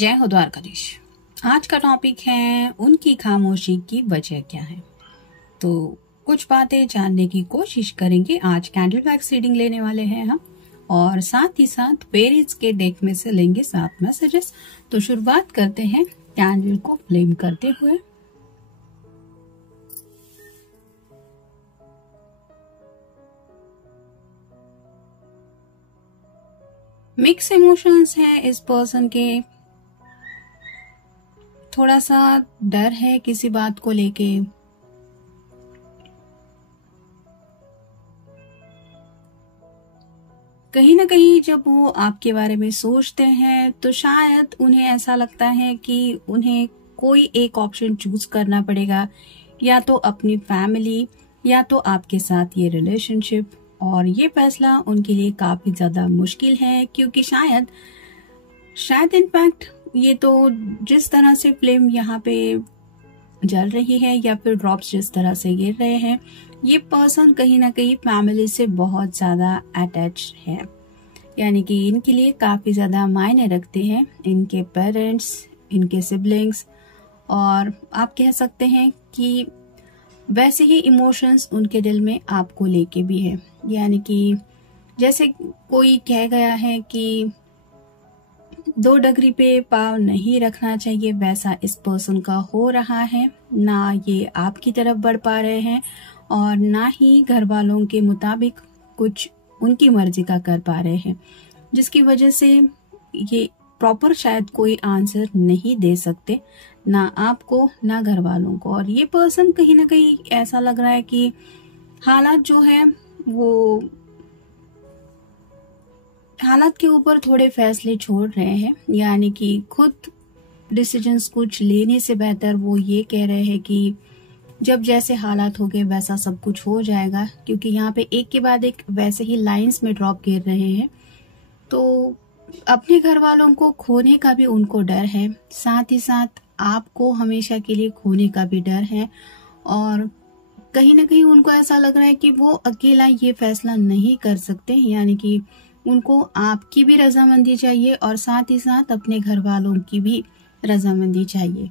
जय हो द्वारकाधीश। आज का टॉपिक है उनकी खामोशी की वजह क्या है। तो कुछ बातें जानने की कोशिश करेंगे। आज कैंडल वैक्स रीडिंग लेने वाले हैं हम, और साथ ही साथ पेरिस के डेक में से लेंगे 7 मैसेजेस। तो शुरुआत करते हैं कैंडल को फ्लेम करते हुए। मिक्स इमोशंस हैं इस पर्सन के। थोड़ा सा डर है किसी बात को लेके, कहीं ना कहीं जब वो आपके बारे में सोचते हैं तो शायद उन्हें ऐसा लगता है कि उन्हें कोई एक ऑप्शन चूज करना पड़ेगा, या तो अपनी फैमिली या तो आपके साथ ये रिलेशनशिप। और ये फैसला उनके लिए काफी ज्यादा मुश्किल है, क्योंकि शायद इनफैक्ट ये तो जिस तरह से फ्लेम यहाँ पे जल रही है या फिर ड्रॉप्स जिस तरह से गिर रहे हैं, ये पर्सन कहीं ना कहीं फैमिली से बहुत ज्यादा अटैच है। यानी कि इनके लिए काफी ज्यादा मायने रखते हैं इनके पेरेंट्स, इनके सिबलिंग्स, और आप कह सकते हैं कि वैसे ही इमोशंस उनके दिल में आपको लेके भी है। यानी कि जैसे कोई कह गया है कि 2 डगरी पे पाँव नहीं रखना चाहिए, वैसा इस पर्सन का हो रहा है। ना ये आपकी तरफ बढ़ पा रहे हैं और ना ही घर वालों के मुताबिक कुछ उनकी मर्जी का कर पा रहे हैं, जिसकी वजह से ये प्रॉपर शायद कोई आंसर नहीं दे सकते, ना आपको ना घर वालों को। और ये पर्सन कहीं ना कहीं ऐसा लग रहा है कि हालात जो है वो हालात के ऊपर थोड़े फैसले छोड़ रहे हैं। यानी कि खुद डिसीजंस कुछ लेने से बेहतर वो ये कह रहे हैं कि जब जैसे हालात हो गए वैसा सब कुछ हो जाएगा, क्योंकि यहाँ पे एक के बाद एक वैसे ही लाइंस में ड्रॉप गिर रहे हैं। तो अपने घर वालों को खोने का भी उनको डर है, साथ ही साथ आपको हमेशा के लिए खोने का भी डर है। और कहीं ना कहीं उनको ऐसा लग रहा है कि वो अकेला ये फैसला नहीं कर सकते। यानी कि उनको आपकी भी रजामंदी चाहिए और साथ ही साथ अपने घर वालों की भी रजामंदी चाहिए।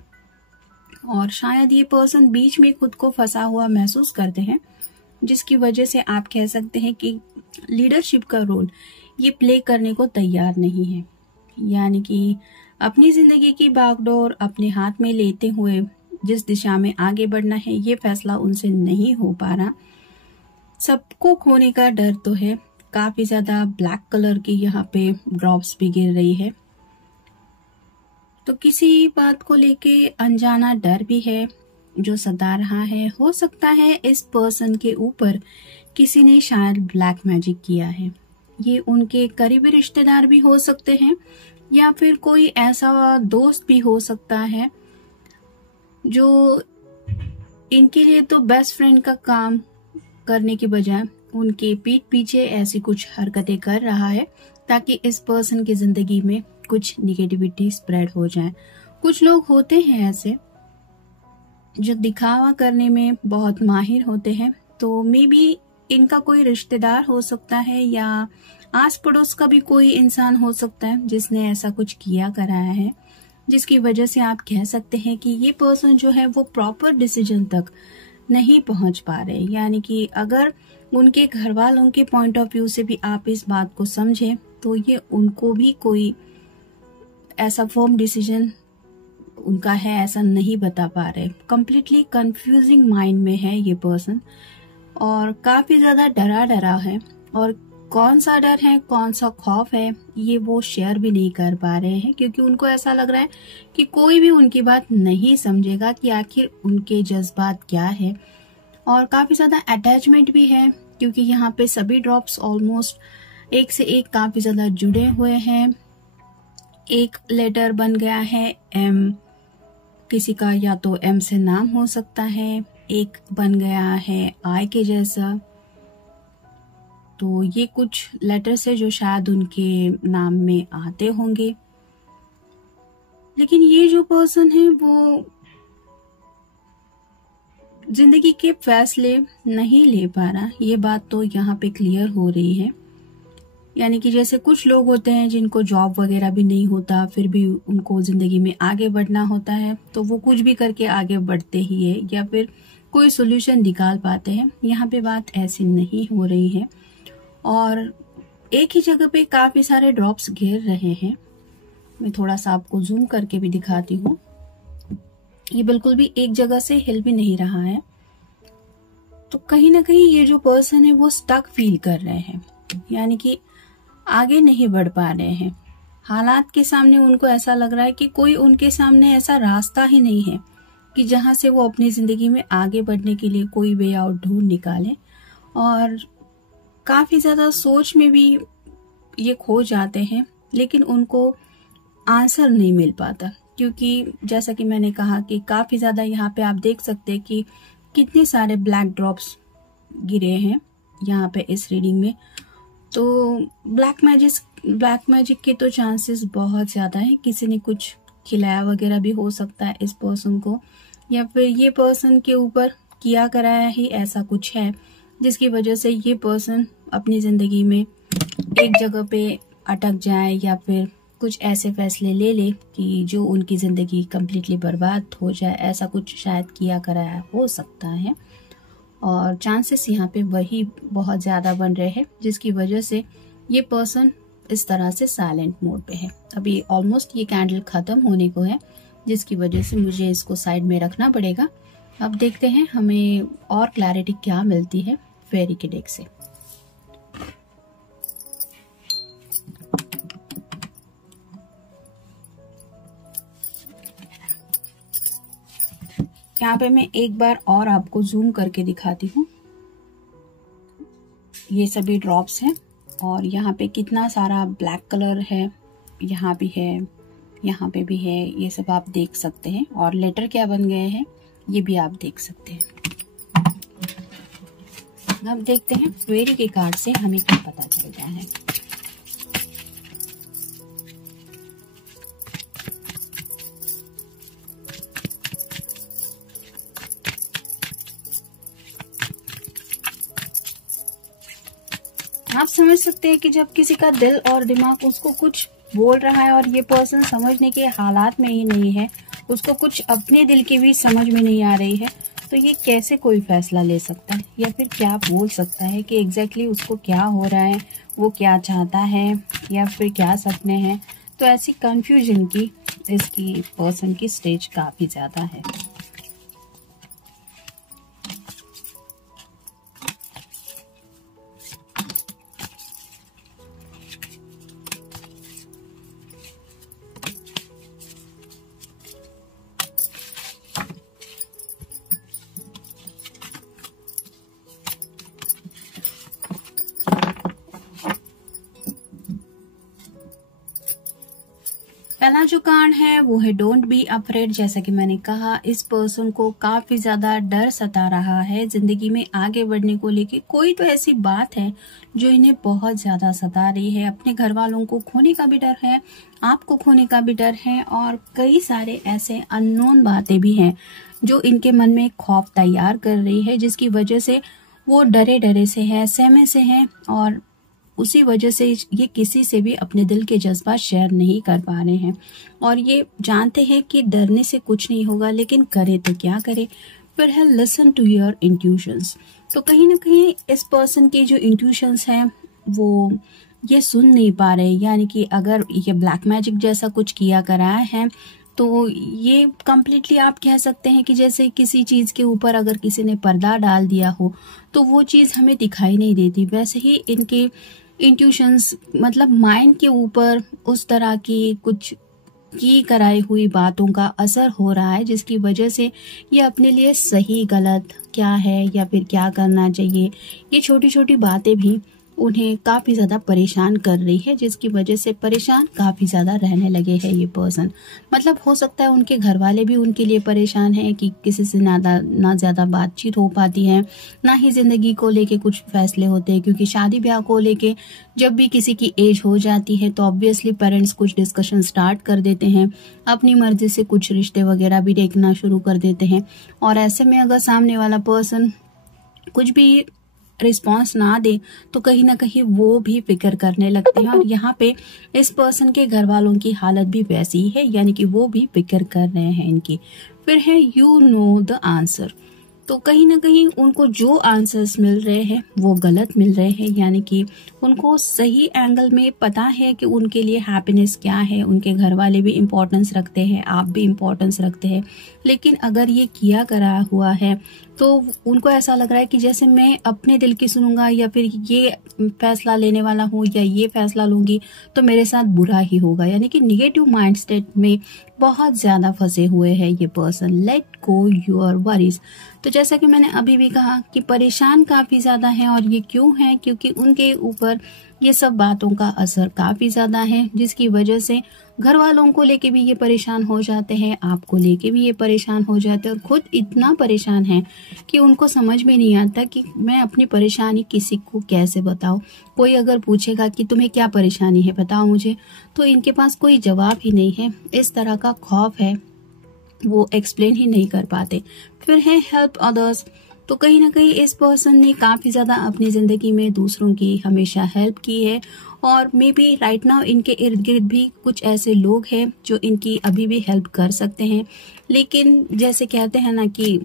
और शायद ये पर्सन बीच में खुद को फंसा हुआ महसूस करते हैं, जिसकी वजह से आप कह सकते हैं कि लीडरशिप का रोल ये प्ले करने को तैयार नहीं है। यानी कि अपनी जिंदगी की बागडोर अपने हाथ में लेते हुए जिस दिशा में आगे बढ़ना है, ये फैसला उनसे नहीं हो पा रहा। सबको खोने का डर तो है। काफी ज्यादा ब्लैक कलर की यहाँ पे ड्रॉप्स भी गिर रही है। तो किसी बात को लेके अनजाना डर भी है जो सता रहा है। हो सकता है इस पर्सन के ऊपर किसी ने शायद ब्लैक मैजिक किया है। ये उनके करीबी रिश्तेदार भी हो सकते हैं, या फिर कोई ऐसा दोस्त भी हो सकता है जो इनके लिए तो बेस्ट फ्रेंड का काम करने के बजाय उनके पीठ पीछे ऐसी कुछ हरकतें कर रहा है, ताकि इस पर्सन की जिंदगी में कुछ निगेटिविटी स्प्रेड हो जाए। कुछ लोग होते हैं ऐसे जो दिखावा करने में बहुत माहिर होते हैं। तो मे बी इनका कोई रिश्तेदार हो सकता है, या आस पड़ोस का भी कोई इंसान हो सकता है जिसने ऐसा कुछ किया कराया है, जिसकी वजह से आप कह सकते हैं कि ये पर्सन जो है वो प्रॉपर डिसीजन तक नहीं पहुंच पा रहे। यानी कि अगर उनके घर वालों के पॉइंट ऑफ व्यू से भी आप इस बात को समझें, तो ये उनको भी कोई ऐसा फर्म डिसीजन उनका है ऐसा नहीं बता पा रहे। कंप्लीटली कंफ्यूजिंग माइंड में है ये पर्सन, और काफी ज्यादा डरा डरा है। और कौन सा डर है, कौन सा खौफ है, ये वो शेयर भी नहीं कर पा रहे हैं, क्योंकि उनको ऐसा लग रहा है कि कोई भी उनकी बात नहीं समझेगा कि आखिर उनके जज्बात क्या है। और काफी ज्यादा अटैचमेंट भी है, क्योंकि यहाँ पे सभी ड्रॉप्स ऑलमोस्ट एक से एक काफी ज्यादा जुड़े हुए हैं। एक लेटर बन गया है एम, किसी का या तो एम से नाम हो सकता है, एक बन गया है आई के जैसा। तो ये कुछ लेटर्स है जो शायद उनके नाम में आते होंगे। लेकिन ये जो पर्सन है वो जिंदगी के फैसले नहीं ले पा रहा, ये बात तो यहाँ पे क्लियर हो रही है। यानी कि जैसे कुछ लोग होते हैं जिनको जॉब वगैरह भी नहीं होता, फिर भी उनको जिंदगी में आगे बढ़ना होता है, तो वो कुछ भी करके आगे बढ़ते ही है या फिर कोई सोल्यूशन निकाल पाते हैं। यहाँ पे बात ऐसी नहीं हो रही है और एक ही जगह पे काफी सारे ड्रॉप्स गिर रहे हैं। मैं थोड़ा सा आपको जूम करके भी दिखाती हूँ। ये बिल्कुल भी एक जगह से हिल भी नहीं रहा है, तो कहीं ना कहीं ये जो पर्सन है वो स्टक फील कर रहे हैं, यानी कि आगे नहीं बढ़ पा रहे हैं। हालात के सामने उनको ऐसा लग रहा है कि कोई उनके सामने ऐसा रास्ता ही नहीं है कि जहां से वो अपनी जिंदगी में आगे बढ़ने के लिए कोई वे आउट ढूंढ निकाले, और काफी ज्यादा सोच में भी ये खो जाते हैं, लेकिन उनको आंसर नहीं मिल पाता। क्योंकि जैसा कि मैंने कहा कि काफी ज्यादा यहाँ पे आप देख सकते हैं कि कितने सारे ब्लैक ड्रॉप्स गिरे हैं यहाँ पे इस रीडिंग में। तो ब्लैक मैजिक के तो चांसेस बहुत ज्यादा है। किसी ने कुछ खिलाया वगैरह भी हो सकता है इस पर्सन को, या फिर ये पर्सन के ऊपर किया कराया ही ऐसा कुछ है जिसकी वजह से ये पर्सन अपनी जिंदगी में एक जगह पे अटक जाए या फिर कुछ ऐसे फैसले ले ले कि जो उनकी जिंदगी कंप्लीटली बर्बाद हो जाए। ऐसा कुछ शायद किया कराया हो सकता है और चांसेस यहाँ पे वही बहुत ज्यादा बन रहे हैं जिसकी वजह से ये पर्सन इस तरह से साइलेंट मोड पे है। अभी ऑलमोस्ट ये कैंडल खत्म होने को है, जिसकी वजह से मुझे इसको साइड में रखना पड़ेगा। अब देखते हैं हमें और क्लैरिटी क्या मिलती है फेरी के डेक से। यहाँ पे मैं एक बार और आपको जूम करके दिखाती हूँ। ये सभी ड्रॉप्स हैं और यहाँ पे कितना सारा ब्लैक कलर है, यहाँ भी है, यहाँ पे भी है, ये सब आप देख सकते हैं। और लेटर क्या बन गए हैं ये भी आप देख सकते हैं। अब देखते हैं फेरी के कार्ड से हमें क्या पता चलता है। आप समझ सकते हैं कि जब किसी का दिल और दिमाग उसको कुछ बोल रहा है और ये पर्सन समझने के हालात में ही नहीं है, उसको कुछ अपने दिल की भी समझ में नहीं आ रही है, तो ये कैसे कोई फैसला ले सकता है या फिर क्या बोल सकता है कि एग्जैक्टली उसको क्या हो रहा है, वो क्या चाहता है या फिर क्या सपने हैं। तो ऐसी कंफ्यूजन की इसकी पर्सन की स्टेज काफी ज्यादा है। पहला जो कार्ड है वो है डोंट बी अफ्रेड। जैसा कि मैंने कहा, इस पर्सन को काफी ज्यादा डर सता रहा है जिंदगी में आगे बढ़ने को लेके। कोई तो ऐसी बात है जो इन्हें बहुत ज्यादा सता रही है। अपने घर वालों को खोने का भी डर है, आपको खोने का भी डर है, और कई सारे ऐसे अननोन बातें भी हैं जो इनके मन में खौफ तैयार कर रही है, जिसकी वजह से वो डरे डरे से है, सहमे से है, और उसी वजह से ये किसी से भी अपने दिल के जज्बात शेयर नहीं कर पा रहे हैं। और ये जानते हैं कि डरने से कुछ नहीं होगा, लेकिन करे तो क्या करे। फिर है लिसन टू योर इंट्यूशंस। तो कहीं ना कहीं इस पर्सन के जो इंट्यूशंस हैं वो ये सुन नहीं पा रहे। यानी कि अगर ये ब्लैक मैजिक जैसा कुछ किया कराया है तो ये कम्प्लीटली आप कह सकते हैं कि जैसे किसी चीज के ऊपर अगर किसी ने पर्दा डाल दिया हो तो वो चीज हमें दिखाई नहीं देती, वैसे ही इनके इंट्यूशंस मतलब माइंड के ऊपर उस तरह की कुछ की कराई हुई बातों का असर हो रहा है, जिसकी वजह से ये अपने लिए सही गलत क्या है या फिर क्या करना चाहिए, ये छोटी छोटी बातें भी उन्हें काफी ज्यादा परेशान कर रही है, जिसकी वजह से परेशान काफी ज्यादा रहने लगे हैं ये पर्सन। मतलब हो सकता है उनके घर वाले भी उनके लिए परेशान हैं कि किसी से ना ज्यादा बातचीत हो पाती है, ना ही जिंदगी को लेके कुछ फैसले होते हैं, क्योंकि शादी ब्याह को लेके जब भी किसी की एज हो जाती है तो ऑब्वियसली पेरेंट्स कुछ डिस्कशन स्टार्ट कर देते हैं, अपनी मर्जी से कुछ रिश्ते वगैरह भी देखना शुरू कर देते हैं। और ऐसे में अगर सामने वाला पर्सन कुछ भी रिस्पॉन्स ना दे तो कहीं ना कहीं वो भी फिक्र करने लगते हैं। और यहाँ पे इस पर्सन के घर वालों की हालत भी वैसी ही है, यानी कि वो भी फिक्र कर रहे हैं इनकी। फिर है यू नो द आंसर। तो कहीं ना कहीं उनको जो आंसर्स मिल रहे हैं वो गलत मिल रहे हैं, यानी कि उनको सही एंगल में पता है कि उनके लिए हैप्पीनेस क्या है। उनके घर वाले भी इम्पोर्टेंस रखते हैं, आप भी इम्पोर्टेंस रखते हैं, लेकिन अगर ये किया करा हुआ है तो उनको ऐसा लग रहा है कि जैसे मैं अपने दिल की सुनूंगा या फिर ये फैसला लेने वाला हूँ या ये फैसला लूंगी तो मेरे साथ बुरा ही होगा, यानी कि निगेटिव माइंड स्टेट में बहुत ज्यादा फंसे हुए हैं ये person. Let go your worries. तो जैसा कि मैंने अभी भी कहा कि परेशान काफी ज्यादा हैं, और ये क्यों है, क्योंकि उनके ऊपर ये सब बातों का असर काफी ज्यादा है, जिसकी वजह से घर वालों को लेके भी ये परेशान हो जाते हैं, आपको लेके भी ये परेशान हो जाते हैं, और खुद इतना परेशान है कि उनको समझ में नहीं आता कि मैं अपनी परेशानी किसी को कैसे बताऊं। कोई अगर पूछेगा कि तुम्हें क्या परेशानी है बताओ मुझे, तो इनके पास कोई जवाब ही नहीं है। इस तरह का खौफ है, वो एक्सप्लेन ही नहीं कर पाते। फिर है हेल्प अदर्स। तो कहीं ना कहीं इस पर्सन ने काफी ज्यादा अपनी जिंदगी में दूसरों की हमेशा हेल्प की है, और मे बी राइट नाउ इनके इर्द गिर्द भी कुछ ऐसे लोग हैं जो इनकी अभी भी हेल्प कर सकते हैं। लेकिन जैसे कहते हैं ना कि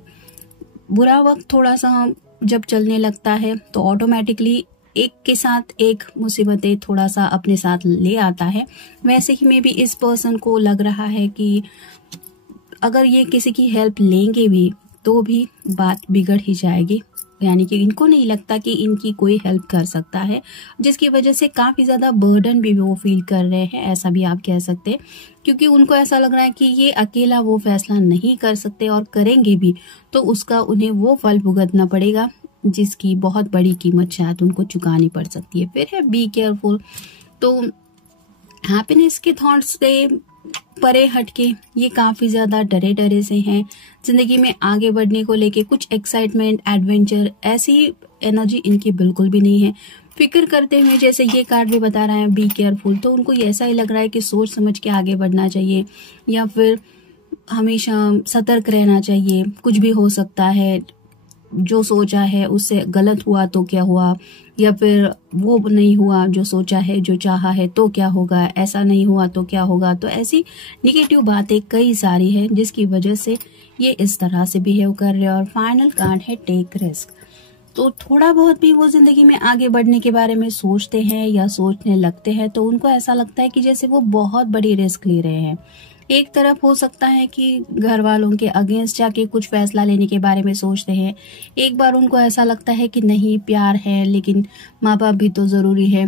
बुरा वक्त थोड़ा सा जब चलने लगता है तो ऑटोमेटिकली एक के साथ एक मुसीबतें थोड़ा सा अपने साथ ले आता है। वैसे ही मे बी इस पर्सन को लग रहा है कि अगर ये किसी की हेल्प लेंगे भी तो भी बात बिगड़ ही जाएगी, यानी कि इनको नहीं लगता कि इनकी कोई हेल्प कर सकता है, जिसकी वजह से काफी ज्यादा बर्डन भी वो फील कर रहे हैं, ऐसा भी आप कह सकते हैं। क्योंकि उनको ऐसा लग रहा है कि ये अकेला वो फैसला नहीं कर सकते, और करेंगे भी तो उसका उन्हें वो फल भुगतना पड़ेगा जिसकी बहुत बड़ी कीमत शायद उनको चुकानी पड़ सकती है। फिर है बी केयरफुल। तो हैप्पीनेस के थॉट्स से परे हटके ये काफी ज्यादा डरे डरे से हैं। जिंदगी में आगे बढ़ने को लेके कुछ एक्साइटमेंट, एडवेंचर, ऐसी एनर्जी इनकी बिल्कुल भी नहीं है। फिक्र करते हुए, जैसे ये कार्ड भी बता रहा है बी केयरफुल, तो उनको ऐसा ही लग रहा है कि सोच समझ के आगे बढ़ना चाहिए, या फिर हमेशा सतर्क रहना चाहिए। कुछ भी हो सकता है, जो सोचा है उससे गलत हुआ तो क्या हुआ, या फिर वो नहीं हुआ जो सोचा है, जो चाहा है तो क्या होगा, ऐसा नहीं हुआ तो क्या होगा। तो ऐसी निगेटिव बातें कई सारी हैं जिसकी वजह से ये इस तरह से बिहेव कर रहे हैं। और फाइनल कार्ड है टेक रिस्क। तो थोड़ा बहुत भी वो जिंदगी में आगे बढ़ने के बारे में सोचते हैं या सोचने लगते हैं तो उनको ऐसा लगता है कि जैसे वो बहुत बड़ी रिस्क ले रहे हैं। एक तरफ हो सकता है कि घर वालों के अगेंस्ट जाके कुछ फैसला लेने के बारे में सोचते हैं, एक बार उनको ऐसा लगता है कि नहीं प्यार है लेकिन माँ बाप भी तो जरूरी है,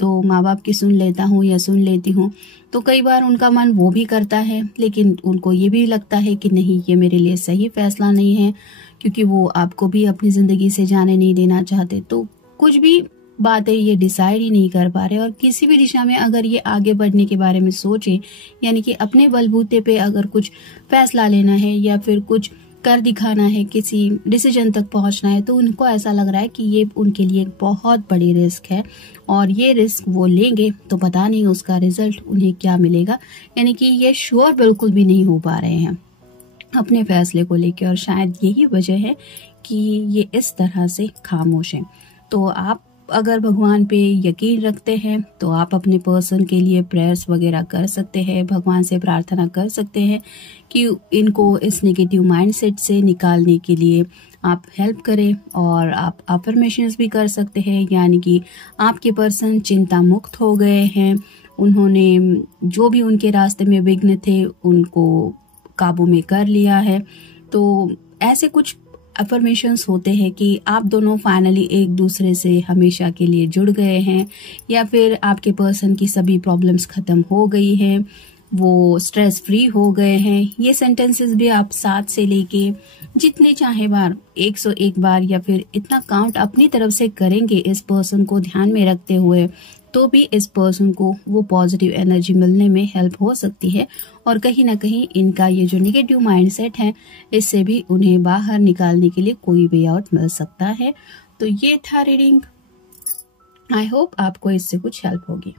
तो माँ बाप की सुन लेता हूँ या सुन लेती हूँ। तो कई बार उनका मन वो भी करता है, लेकिन उनको ये भी लगता है कि नहीं, ये मेरे लिए सही फैसला नहीं है, क्योंकि वो आपको भी अपनी जिंदगी से जाने नहीं देना चाहते। तो कुछ भी बातें ये डिसाइड ही नहीं कर पा रहे, और किसी भी दिशा में अगर ये आगे बढ़ने के बारे में सोचे, यानी कि अपने बलबूते पे अगर कुछ फैसला लेना है या फिर कुछ कर दिखाना है, किसी डिसीजन तक पहुंचना है, तो उनको ऐसा लग रहा है कि ये उनके लिए एक बहुत बड़ी रिस्क है, और ये रिस्क वो लेंगे तो पता नहीं उसका रिजल्ट उन्हें क्या मिलेगा। यानी कि ये श्योर बिल्कुल भी नहीं हो पा रहे हैं अपने फैसले को लेकर, और शायद यही वजह है कि ये इस तरह से खामोश हैं। तो आप अगर भगवान पे यकीन रखते हैं तो आप अपने पर्सन के लिए प्रेयर्स वगैरह कर सकते हैं, भगवान से प्रार्थना कर सकते हैं कि इनको इस नेगेटिव माइंडसेट से निकालने के लिए आप हेल्प करें। और आप अफर्मेशंस भी कर सकते हैं, यानी कि आपके पर्सन चिंता मुक्त हो गए हैं, उन्होंने जो भी उनके रास्ते में विघ्न थे उनको काबू में कर लिया है। तो ऐसे कुछ अफर्मेशंस होते हैं कि आप दोनों फाइनली एक दूसरे से हमेशा के लिए जुड़ गए हैं, या फिर आपके पर्सन की सभी प्रॉब्लम्स खत्म हो गई हैं, वो स्ट्रेस फ्री हो गए हैं। ये सेंटेंसेस भी आप 7 से लेके जितने चाहे बार, 101 बार, या फिर इतना काउंट अपनी तरफ से करेंगे इस पर्सन को ध्यान में रखते हुए, तो भी इस पर्सन को वो पॉजिटिव एनर्जी मिलने में हेल्प हो सकती है। और कहीं ना कहीं इनका ये जो निगेटिव माइंडसेट है, इससे भी उन्हें बाहर निकालने के लिए कोई वे आउट मिल सकता है। तो ये था रीडिंग। आई होप आपको इससे कुछ हेल्प होगी।